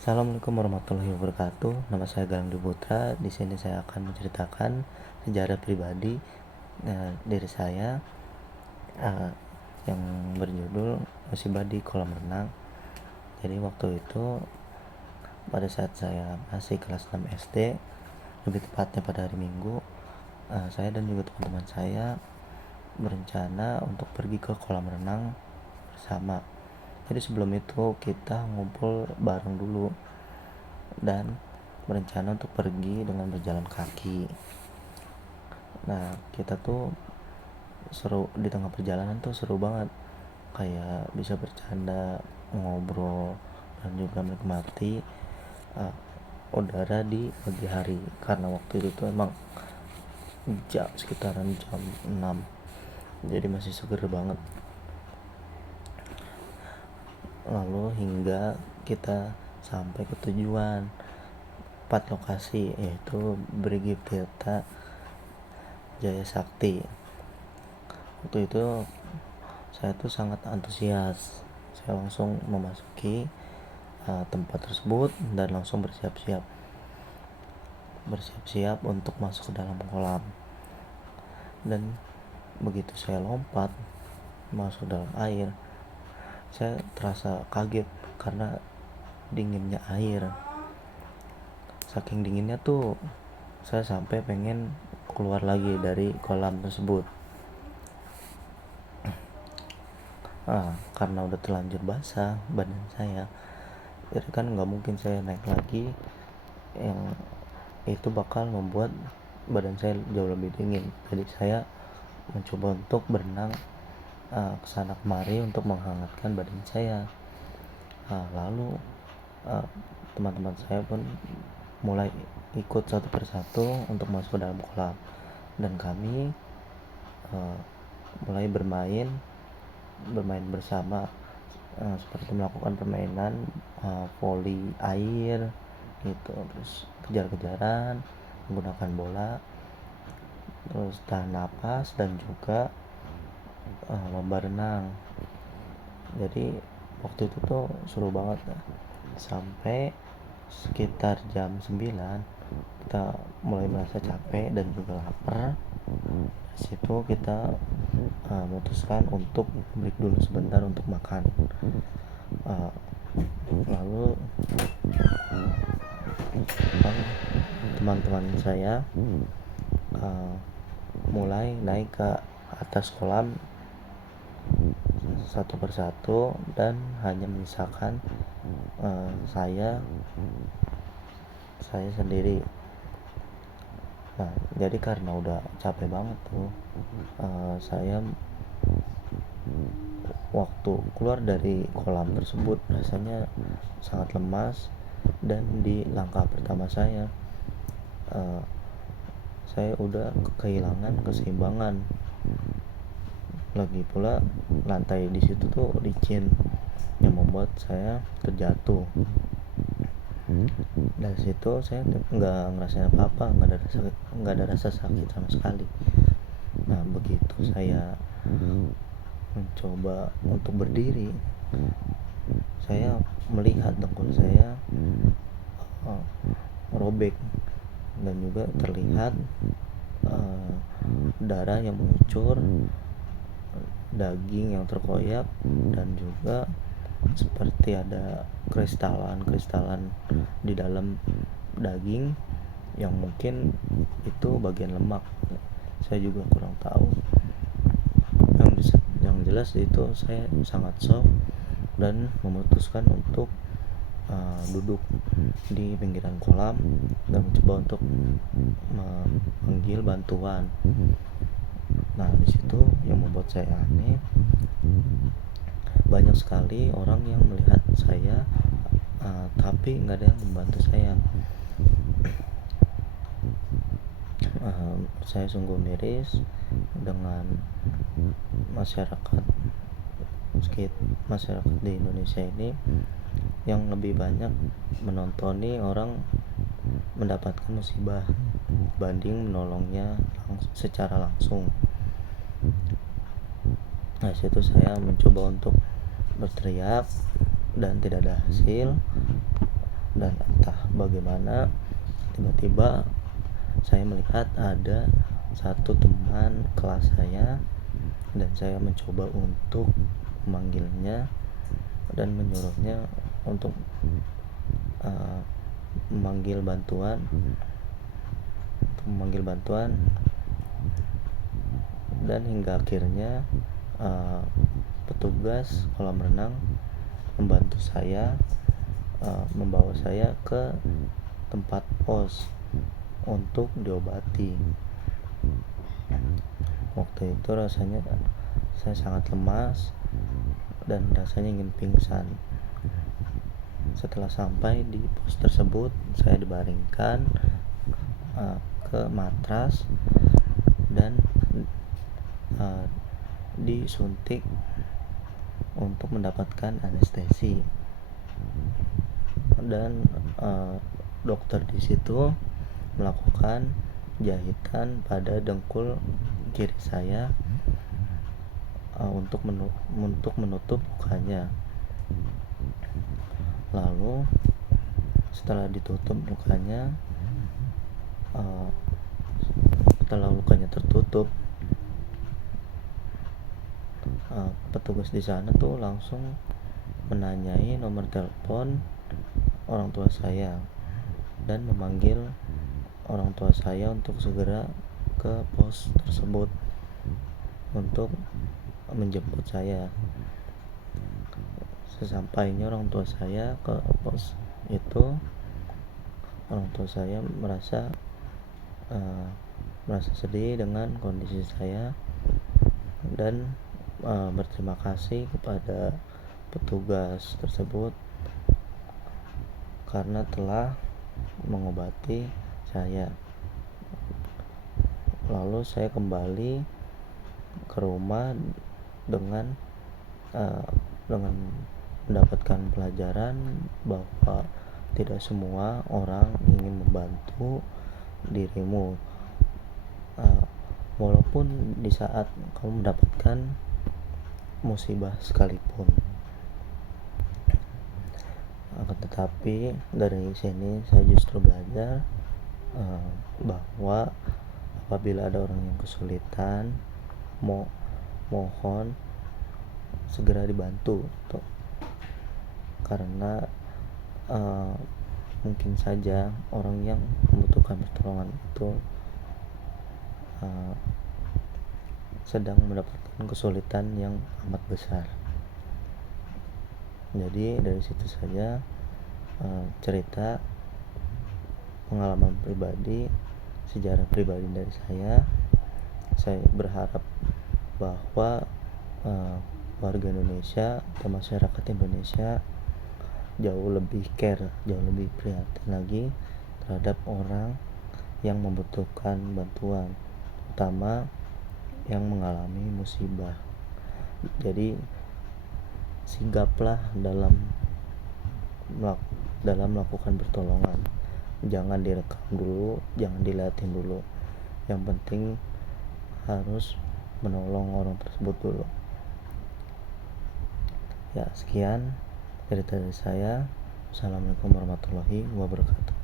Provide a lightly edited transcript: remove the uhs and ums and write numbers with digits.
Assalamualaikum warahmatullahi wabarakatuh. Nama saya Galang Dwi Putra. Di sini saya akan menceritakan sejarah pribadi diri saya uh, yang berjudul Musibah di Kolam Renang. Jadi waktu itu pada saat saya masih kelas 6 SD, lebih tepatnya pada hari Minggu, saya dan juga teman-teman saya berencana untuk pergi ke kolam renang bersama. Jadi sebelum itu kita ngumpul bareng dulu dan berencana untuk pergi dengan berjalan kaki. Nah, kita tuh seru di tengah perjalanan tuh seru banget. Kayak bisa bercanda, ngobrol, dan juga menikmati udara di pagi hari. Karena waktu itu tuh emang sekitaran jam 6. Jadi masih seger banget. Lalu hingga kita sampai ke tujuan, 4 lokasi, yaitu Brigif Tirta Jaya Sakti. Waktu itu saya tuh sangat antusias. Saya langsung memasuki tempat tersebut dan langsung bersiap-siap untuk masuk ke dalam kolam. Dan begitu saya lompat masuk dalam air, saya terasa kaget karena dinginnya air. Saking dinginnya tuh saya sampai pengen keluar lagi dari kolam tersebut. Karena udah terlanjur basah badan saya, jadi kan nggak mungkin saya naik lagi, yang itu bakal membuat badan saya jauh lebih dingin. Jadi saya mencoba untuk berenang kesana kemari untuk menghangatkan badan saya. Lalu teman-teman saya pun mulai ikut satu persatu untuk masuk ke dalam kolam, dan kami mulai bermain bersama, seperti melakukan permainan voli air gitu, terus kejar-kejaran menggunakan bola, terus tahan napas, dan juga lomba renang. Jadi waktu itu tuh seru banget sampai sekitar jam 9 kita mulai merasa capek dan juga lapar. Di situ kita memutuskan untuk break dulu sebentar untuk makan. Lalu teman-teman saya mulai naik ke atas kolam satu persatu dan hanya menyisakan saya sendiri. Nah, jadi karena udah capek banget tuh, saya waktu keluar dari kolam tersebut rasanya sangat lemas, dan di langkah pertama saya udah kehilangan keseimbangan. Lagi pula lantai di situ tuh licin yang membuat saya terjatuh. Dari situ saya nggak ngerasain apa-apa, nggak ada rasa sakit sama sekali. Nah, begitu saya mencoba untuk berdiri, saya melihat dengkul saya robek, dan juga terlihat darah yang mengucur, daging yang terkoyak, dan juga seperti ada kristalan di dalam daging yang mungkin itu bagian lemak. Saya juga kurang tahu. Yang jelas itu saya sangat shock dan memutuskan untuk duduk di pinggiran kolam dan mencoba untuk memanggil bantuan. Nah, di situ yang membuat saya aneh, banyak sekali orang yang melihat saya, tapi nggak ada yang membantu saya. Saya sungguh miris dengan masyarakat di Indonesia ini yang lebih banyak menontoni orang mendapatkan musibah banding menolongnya secara langsung. Nah, situ saya mencoba untuk berteriak dan tidak ada hasil. dan entah bagaimana tiba-tiba saya melihat ada satu teman kelas saya, dan saya mencoba untuk memanggilnya dan menyuruhnya untuk memanggil bantuan dan hingga akhirnya petugas kolam renang membantu saya, membawa saya ke tempat pos untuk diobati. Waktu itu rasanya saya sangat lemas dan rasanya ingin pingsan. Setelah sampai di pos tersebut, saya dibaringkan ke matras dan disuntik untuk mendapatkan anestesi, dan dokter di situ melakukan jahitan pada dengkul kiri saya untuk menutup lukanya. Lalu setelah ditutup lukanya, setelah lukanya tertutup, petugas di sana tuh langsung menanyai nomor telepon orang tua saya dan memanggil orang tua saya untuk segera ke pos tersebut untuk menjemput saya. Sesampainya orang tua saya ke pos itu, orang tua saya merasa sedih dengan kondisi saya dan berterima kasih kepada petugas tersebut karena telah mengobati saya. Lalu saya kembali ke rumah dengan mendapatkan pelajaran bahwa tidak semua orang ingin membantu dirimu, walaupun di saat kamu mendapatkan musibah sekalipun. Tetapi dari sini saya justru belajar bahwa apabila ada orang yang kesulitan, mohon segera dibantu karena mungkin saja orang yang membutuhkan pertolongan itu sedang mendapatkan kesulitan yang amat besar. Jadi dari situ saja cerita pengalaman pribadi, sejarah pribadi dari saya. Saya berharap bahwa warga Indonesia atau masyarakat Indonesia jauh lebih care, jauh lebih prihatin lagi terhadap orang yang membutuhkan bantuan, terutama yang mengalami musibah. Jadi sigaplah dalam melakukan pertolongan. Jangan direkam dulu, jangan dilihatin dulu. Yang penting harus menolong orang tersebut dulu. Ya, sekian cerita dari saya. Assalamualaikum warahmatullahi wabarakatuh.